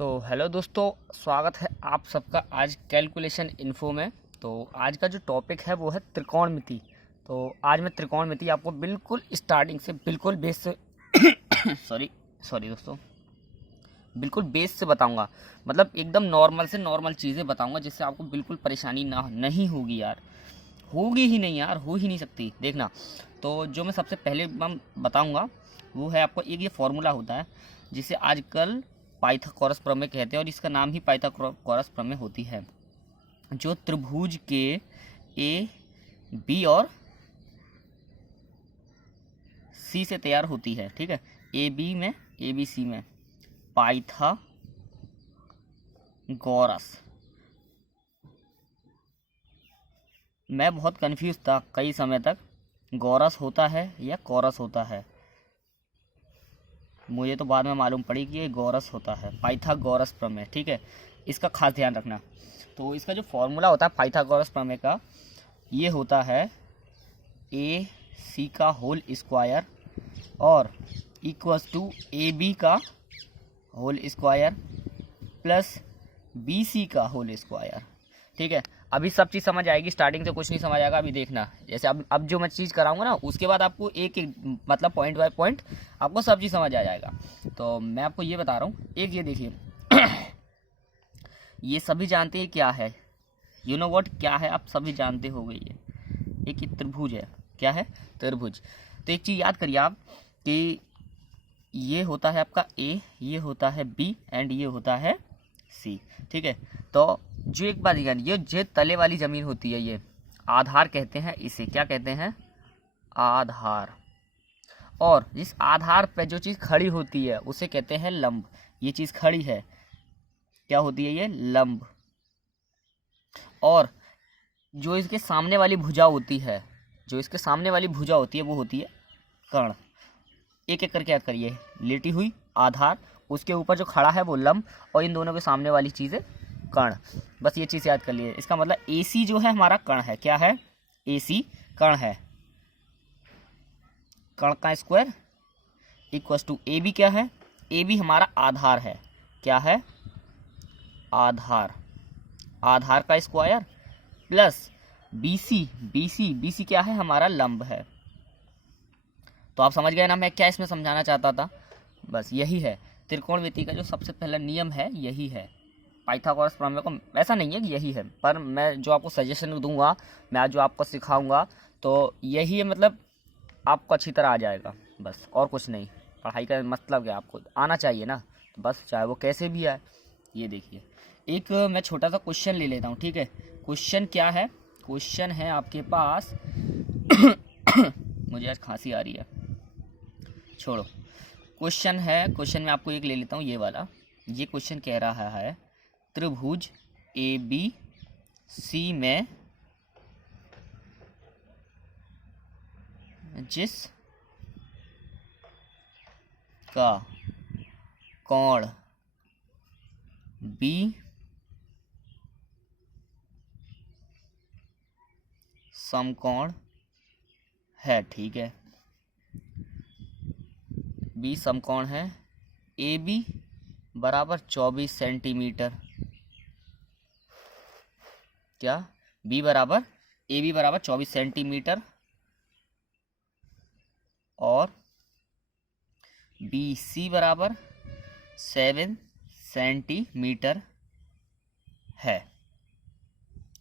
तो हेलो दोस्तों, स्वागत है आप सबका आज कैलकुलेशन इन्फो में। तो आज का जो टॉपिक है वो है त्रिकोणमिति। तो आज मैं त्रिकोणमिति आपको बिल्कुल स्टार्टिंग से बिल्कुल बेस से सॉरी दोस्तों, बिल्कुल बेस से बताऊंगा। मतलब एकदम नॉर्मल से नॉर्मल चीज़ें बताऊंगा जिससे आपको बिल्कुल परेशानी नहीं होगी यार, होगी ही नहीं यार, हो ही नहीं सकती। देखना, तो जो मैं सबसे पहले बताऊंगा वो है आपको एक ये फॉर्मूला होता है जिसे आजकल पाइथागोरस प्रमेय कहते हैं, और इसका नाम ही पाइथागोरस प्रमेय होती है, जो त्रिभुज के ए बी और सी से तैयार होती है। ठीक है, ए बी सी में पाइथागोरस। मैं बहुत कंफ्यूज था कई समय तक, गौरस होता है या कोरस होता है। मुझे तो बाद में मालूम पड़ी कि ये गौरस होता है, पाइथागोरस प्रमेय। ठीक है, इसका खास ध्यान रखना। तो इसका जो फॉर्मूला होता है पाइथागोरस प्रमेय का, ये होता है ए सी का होल स्क्वायर और इक्वल्स टू ए बी का whole square plus B C का होल स्क्वायर। ठीक है, अभी सब चीज़ समझ आएगी, स्टार्टिंग से कुछ नहीं समझ आएगा। अभी देखना, जैसे अब जो मैं चीज़ कराऊंगा ना, उसके बाद आपको एक एक मतलब पॉइंट बाय पॉइंट आपको सब चीज़ समझ आ जाएगा। तो मैं आपको ये बता रहा हूँ, एक ये देखिए ये सभी जानते हैं क्या है, यू नो व्हाट, क्या है, आप सभी जानते हो गए। ये एक त्रिभुज है। क्या है? त्रिभुज। तो एक चीज़ याद करिए आप कि ये होता है आपका ए, ये होता है बी एंड ये होता है सी। ठीक है, तो जो एक बात यानी ये जो तले वाली ज़मीन होती है, ये आधार कहते हैं। इसे क्या कहते हैं? आधार। और जिस आधार पे जो चीज़ खड़ी होती है उसे कहते हैं लंब। ये चीज़ खड़ी है, क्या होती है? ये लंब। और जो इसके सामने वाली भुजा होती है, जो इसके सामने वाली भुजा होती है वो होती है कर्ण। एक एक करके याद करिए, लेटी हुई आधार, उसके ऊपर जो खड़ा है वो लंब, और इन दोनों के सामने वाली चीज़ है कर्ण। बस ये चीज़ याद कर लिए। इसका मतलब AC जो है हमारा कर्ण है। क्या है? AC कर्ण है। कर्ण का स्क्वायर इक्वल्स टू AB। क्या है? AB हमारा आधार है। क्या है? आधार। आधार का स्क्वायर प्लस BC क्या है? हमारा लंब है। तो आप समझ गए ना मैं क्या इसमें समझाना चाहता था? बस यही है त्रिकोणमिति का जो सबसे पहला नियम है, यही है। पाइथागोरस प्रमेय को ऐसा नहीं है कि यही है, पर मैं जो आपको सजेशन दूंगा, मैं आज जो आपको सिखाऊंगा, तो यही है। मतलब आपको अच्छी तरह आ जाएगा, बस और कुछ नहीं। पढ़ाई का मतलब क्या, आपको आना चाहिए ना, तो बस चाहे वो कैसे भी आए। ये देखिए, एक मैं छोटा सा क्वेश्चन ले लेता हूँ। ठीक है, क्वेश्चन क्या है? क्वेश्चन है आपके पास मुझे आज खांसी आ रही है, छोड़ो। क्वेश्चन है, क्वेश्चन में आपको एक ले लेता हूँ, ये वाला। ये क्वेश्चन कह रहा है त्रिभुज ABC में जिस का कोण B समकोण है। ठीक है, B समकोण है, AB बराबर 24 सेंटीमीटर। क्या? AB बराबर 24 सेंटीमीटर और BC बराबर 7 सेंटीमीटर है।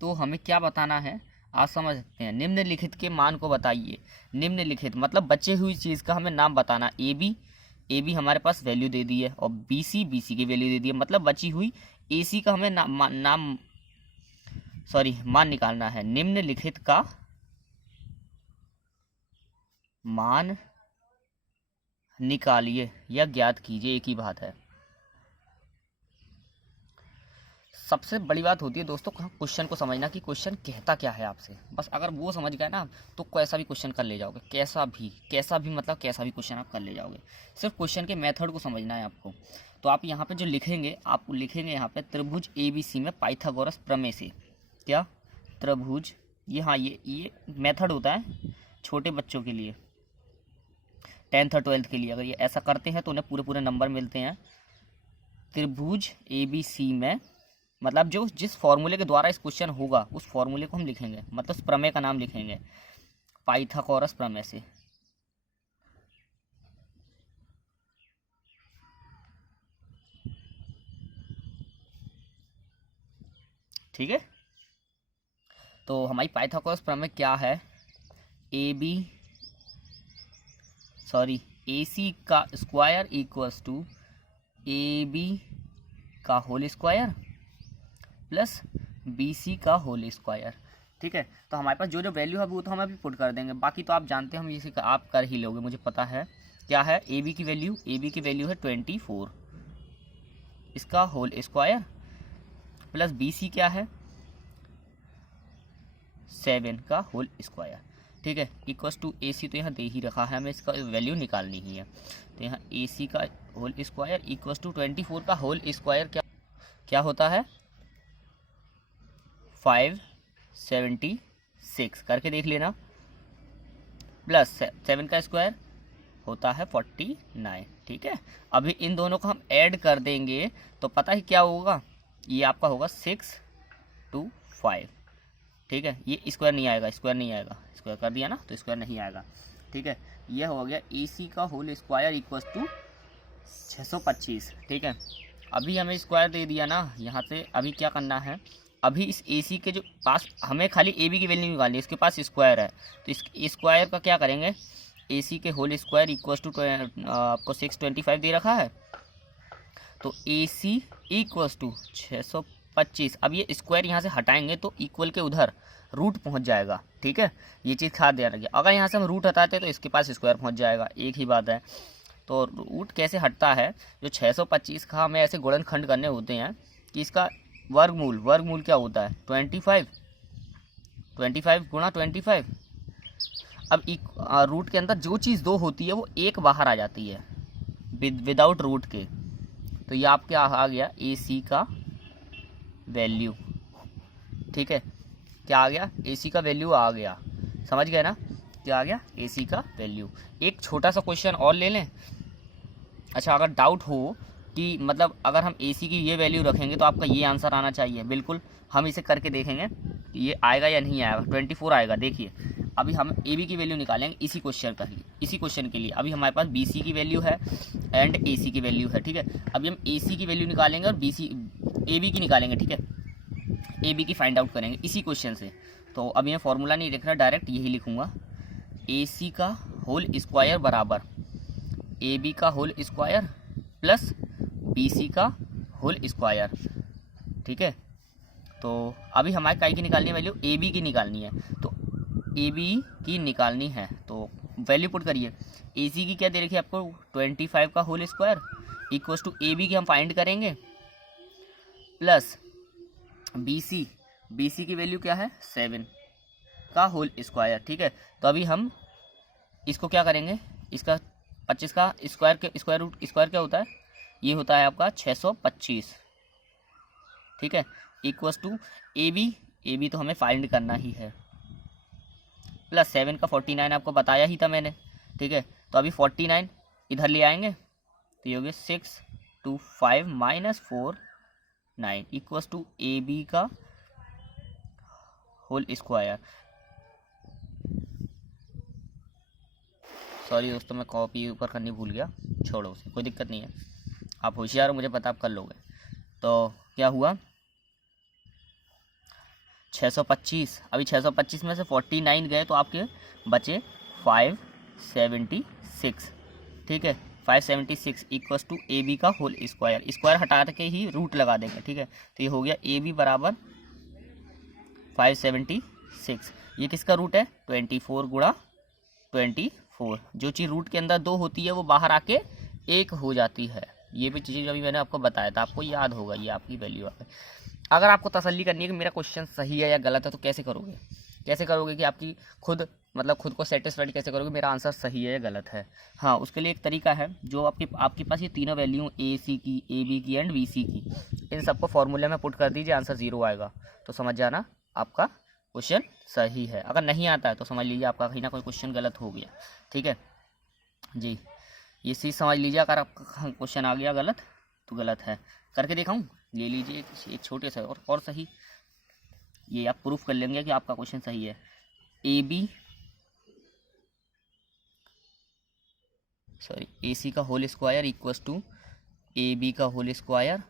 तो हमें क्या बताना है, आप समझ सकते हैं। निम्नलिखित के मान को बताइए। निम्नलिखित मतलब बचे हुई चीज़ का हमें नाम बताना। AB हमारे पास वैल्यू दे दी है, और BC की वैल्यू दे दी है। मतलब बची हुई AC का हमें मान निकालना है। निम्नलिखित का मान निकालिए या ज्ञात कीजिए, एक ही बात है। सबसे बड़ी बात होती है दोस्तों क्वेश्चन को समझना कि क्वेश्चन कहता क्या है आपसे। बस अगर वो समझ गए ना, तो कैसा भी क्वेश्चन कर ले जाओगे। कैसा भी मतलब कैसा भी क्वेश्चन आप कर ले जाओगे। सिर्फ क्वेश्चन के मेथड को समझना है आपको। तो आप यहाँ पे जो लिखेंगे, आप लिखेंगे यहाँ पे त्रिभुज ABC में पाइथागोरस प्रमेय से। क्या? त्रिभुज। ये हाँ, ये मेथड होता है छोटे बच्चों के लिए, 10th और 12th के लिए। अगर ये ऐसा करते हैं तो उन्हें पूरे नंबर मिलते हैं। त्रिभुज ABC में, मतलब जो जिस फॉर्मूले के द्वारा इस क्वेश्चन होगा उस फॉर्मूले को हम लिखेंगे, मतलब उस प्रमेय का नाम लिखेंगे पाइथागोरस प्रमेय से। ठीक है, तो हमारी पाइथागोरस प्रमेय क्या है? AC का स्क्वायर इक्वल्स टू AB का होल स्क्वायर प्लस BC का होल स्क्वायर। ठीक है, तो हमारे पास जो जो वैल्यू है वो तो हम अभी पुट कर देंगे, बाकी तो आप जानते हैं, हम इसी का आप कर ही लोगे, मुझे पता है। क्या है AB की वैल्यू? AB की वैल्यू है 24, इसका होल स्क्वायर प्लस BC क्या है? 7 का होल स्क्वायर। ठीक है, इक्वल्स टू AC तो यहाँ दे ही रखा है, हमें इसका वैल्यू निकालनी ही है। तो यहाँ AC का होल स्क्वायर इक्वल्स टू 24 का होल स्क्वायर क्या होता है? 576 करके देख लेना, प्लस 7 का स्क्वायर होता है 49। ठीक है, अभी इन दोनों को हम ऐड कर देंगे तो पता ही क्या होगा, ये आपका होगा 625। ठीक है, ये स्क्वायर नहीं आएगा, स्क्वायर कर दिया ना, तो स्क्वायर नहीं आएगा। ठीक है, यह हो गया AC का होल स्क्वायर इक्वल्स टू 625। ठीक है, अभी हमें स्क्वायर दे दिया ना, यहाँ से अभी क्या करना है, अभी इस AC के जो पास हमें खाली AB की वैल्यू निकालनी है, इसके पास स्क्वायर है, तो इस स्क्वायर का क्या करेंगे, AC के होल स्क्वायर इक्वल्स टू आपको 625 दे रखा है, तो AC इक्वल्स टू 625। अब ये स्क्वायर यहाँ से हटाएंगे तो इक्वल के उधर रूट पहुँच जाएगा। ठीक है, ये चीज़ खास ध्यान रखिए, अगर यहाँ से हम रूट हटाते तो इसके पास स्क्वायर पहुँच जाएगा, एक ही बात है। तो रूट कैसे हटता है, जो 625 का हमें ऐसे गुणनखंड करने होते हैं कि इसका वर्गमूल क्या होता है? 25 गुणा 25। अब रूट के अंदर जो चीज़ दो होती है वो एक बाहर आ जाती है विदाउट रूट के, तो ये आप क्या आ गया, AC का वैल्यू। ठीक है, क्या आ गया? AC का वैल्यू आ गया, समझ गए ना, क्या आ गया? AC का वैल्यू। एक छोटा सा क्वेश्चन और ले लें। अच्छा, अगर डाउट हो कि मतलब अगर हम AC की ये वैल्यू रखेंगे तो आपका ये आंसर आना चाहिए, बिल्कुल हम इसे करके देखेंगे ये आएगा या नहीं आएगा। 24 आएगा। देखिए, अभी हम AB की वैल्यू निकालेंगे इसी क्वेश्चन के लिए। अभी हमारे पास BC की वैल्यू है एंड AC की वैल्यू है। ठीक है, अभी हम AC की वैल्यू निकालेंगे और AB की निकालेंगे। ठीक है, AB की फाइंड आउट करेंगे इसी क्वेश्चन से। तो अभी मैं फॉर्मूला नहीं लिख रहा, डायरेक्ट यही लिखूंगा, AC का होल स्क्वायर बराबर AB का होल स्क्वायर प्लस BC का होल स्क्वायर। ठीक है, तो अभी हमारे काय की निकालनी है वैल्यू, AB की निकालनी है, तो AB की निकालनी है तो वैल्यू पुट करिए। AC की क्या दे रखी है आपको? 25 का whole square equals to AB की हम फाइंड करेंगे प्लस BC की वैल्यू क्या है? 7 का होल स्क्वायर। ठीक है, तो अभी हम इसको क्या करेंगे, इसका 25 का स्क्वायर क्या होता है? ये होता है आपका 625। ठीक है, इक्वल्स टू AB तो हमें फाइंड करना ही है, प्लस 7 का 49 आपको बताया ही था मैंने। ठीक है, तो अभी 49 इधर ले आएंगे तो ये हो गया 625 माइनस 49 इक्वल्स टू AB का होल स्क्वायर। सॉरी दोस्तों, मैं कॉपी ऊपर करनी भूल गया, छोड़ो उसे, कोई दिक्कत नहीं है, आप होशियार हो, मुझे पता आप कर लोगे। तो क्या हुआ? 625। अभी 625 में से 49 गए तो आपके बचे 576। ठीक है, 576 इक्वल्स टू AB का होल स्क्वायर हटा के ही रूट लगा देंगे। ठीक है, तो ये हो गया AB बराबर 576। ये किसका रूट है? 24 गुणा 24। जो चीज़ रूट के अंदर 2 होती है वो बाहर आके 1 हो जाती है। ये भी चीज़ अभी मैंने आपको बताया था, आपको याद होगा, ये आपकी वैल्यू आ गई। अगर आपको तसल्ली करनी है कि मेरा क्वेश्चन सही है या गलत है तो कैसे करोगे कि आपकी खुद को सेटिस्फाइड कैसे करोगे मेरा आंसर सही है या गलत है? हाँ, उसके लिए एक तरीका है, जो आपके पास ये तीनों वैल्यू AC की, AB की एंड BC की, इन सबको फॉर्मूले में पुट कर दीजिए, आंसर 0 आएगा, तो समझ जाना आपका क्वेश्चन सही है। अगर नहीं आता है तो समझ लीजिए आपका कहीं ना कोई क्वेश्चन गलत हो गया। ठीक है जी, ये चीज़ समझ लीजिए, अगर आपका क्वेश्चन आ गया गलत तो गलत है। करके दिखाऊं? ले लीजिए एक छोटे से और सही, ये आप प्रूफ कर लेंगे कि आपका क्वेश्चन सही है। AC का whole square equals to AB का होल स्क्वायर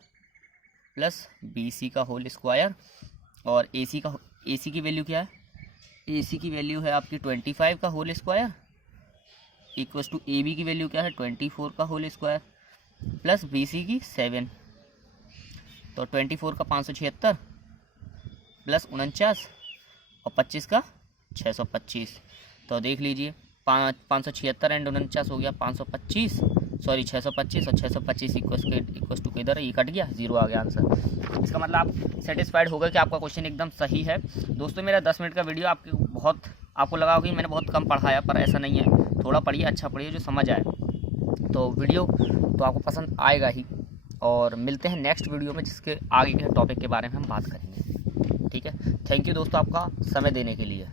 प्लस BC का होल स्क्वायर, और AC की वैल्यू क्या है? AC की वैल्यू है आपकी 25 का whole square equals to AB की वैल्यू क्या है? 24 का होल स्क्वायर प्लस BC की 7, तो 24 का 576 प्लस 49 और 25 का 625। तो देख लीजिए 576 एंड 49 हो गया 525, सॉरी 625, और 625 इक्वल्स टू किधर है? ये कट गया, 0 आ गया आंसर। इसका मतलब आप सेटिस्फाइड हो गए कि आपका क्वेश्चन एकदम सही है। दोस्तों मेरा 10 मिनट का वीडियो आपको लगा होगा कि मैंने बहुत कम पढ़ाया, पर ऐसा नहीं है, थोड़ा पढ़िए, अच्छा पढ़िए, जो समझ आए तो वीडियो तो आपको पसंद आएगा ही। और मिलते हैं नेक्स्ट वीडियो में, जिसके आगे के टॉपिक के बारे में हम बात करेंगे। ठीक है, थैंक यू दोस्तों आपका समय देने के लिए।